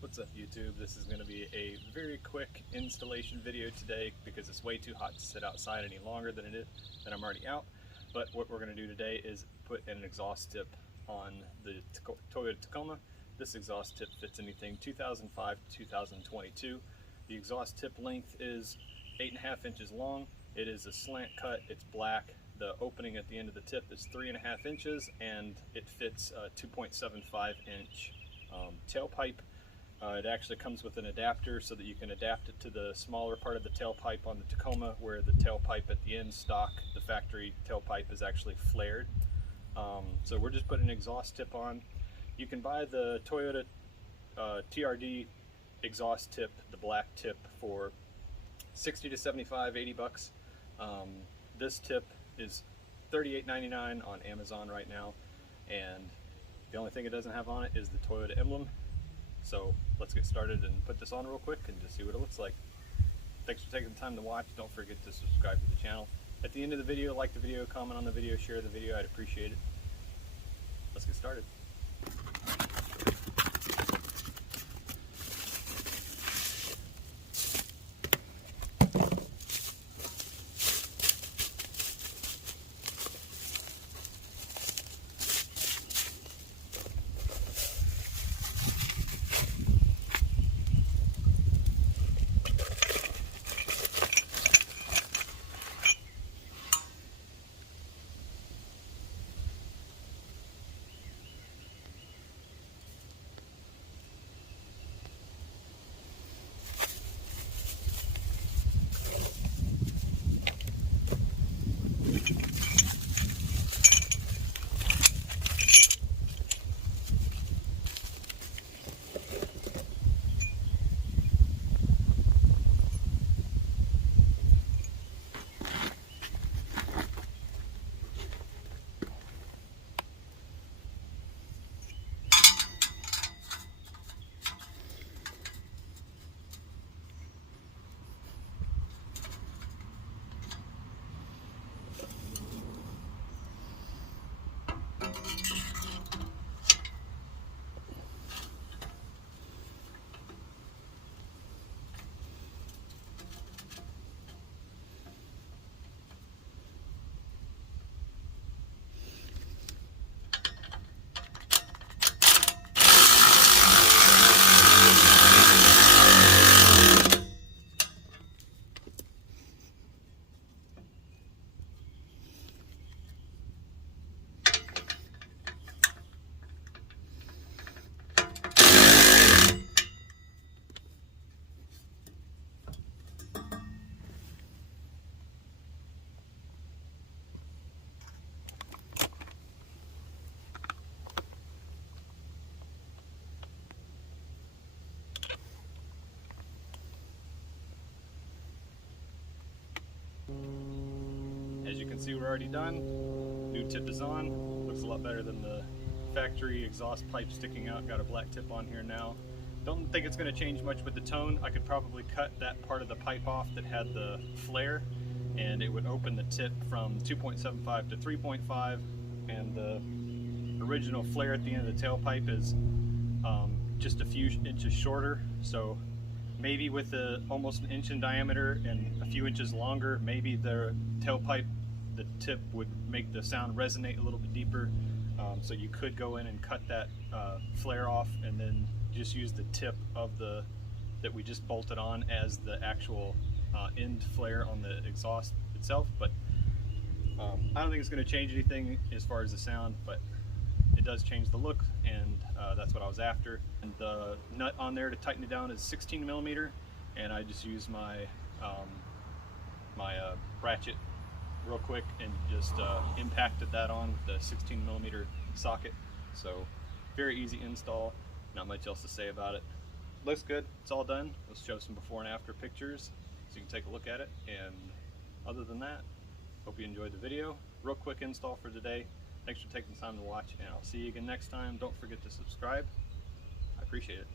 What's up YouTube? This is going to be a very quick installation video today because it's way too hot to sit outside any longer than it is, and I'm already out. But what we're going to do today is put an exhaust tip on the Toyota Tacoma. This exhaust tip fits anything 2005 to 2022. The exhaust tip length is 8.5 inches long. It is a slant cut, it's black. The opening at the end of the tip is 3.5 inches and it fits a 2.75 inch tailpipe. It actually comes with an adapter so that you can adapt it to the smaller part of the tailpipe on the Tacoma, where the tailpipe at the end stock, the factory tailpipe, is actually flared. So we're just putting an exhaust tip on. You can buy the Toyota TRD exhaust tip, the black tip, for 60 to 75, 80 bucks. This tip is $38.99 on Amazon right now, and the only thing it doesn't have on it is the Toyota emblem. So let's get started and put this on real quick and just see what it looks like. Thanks for taking the time to watch. Don't forget to subscribe to the channel. At the end of the video, like the video, comment on the video, share the video. I'd appreciate it. Let's get started. As you can see, we're already done. New tip is on. Looks a lot better than the factory exhaust pipe sticking out. Got a black tip on here now. Don't think it's going to change much with the tone. I could probably cut that part of the pipe off that had the flare, and it would open the tip from 2.75 to 3.5, and the original flare at the end of the tailpipe is just a few inches shorter. So maybe with almost an inch in diameter and a few inches longer, maybe the tailpipe, the tip would make the sound resonate a little bit deeper. So you could go in and cut that flare off and then just use the tip of that we just bolted on as the actual end flare on the exhaust itself. But I don't think it's going to change anything as far as the sound, but it does change the look, and that's what I was after. And the nut on there to tighten it down is 16 millimeter, and I just use my ratchet real quick and just impacted that on with the 16 millimeter socket. So very easy install, not much else to say about it. Looks good, it's all done. Let's show some before and after pictures so you can take a look at it. And other than that, hope you enjoyed the video. Real quick install for today. Thanks for taking the time to watch, and I'll see you again next time. Don't forget to subscribe. I appreciate it.